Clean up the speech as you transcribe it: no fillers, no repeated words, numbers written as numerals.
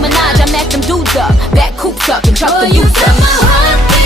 Minaj, I mack them dudes up, back coops up and truck the You boots set up. my heart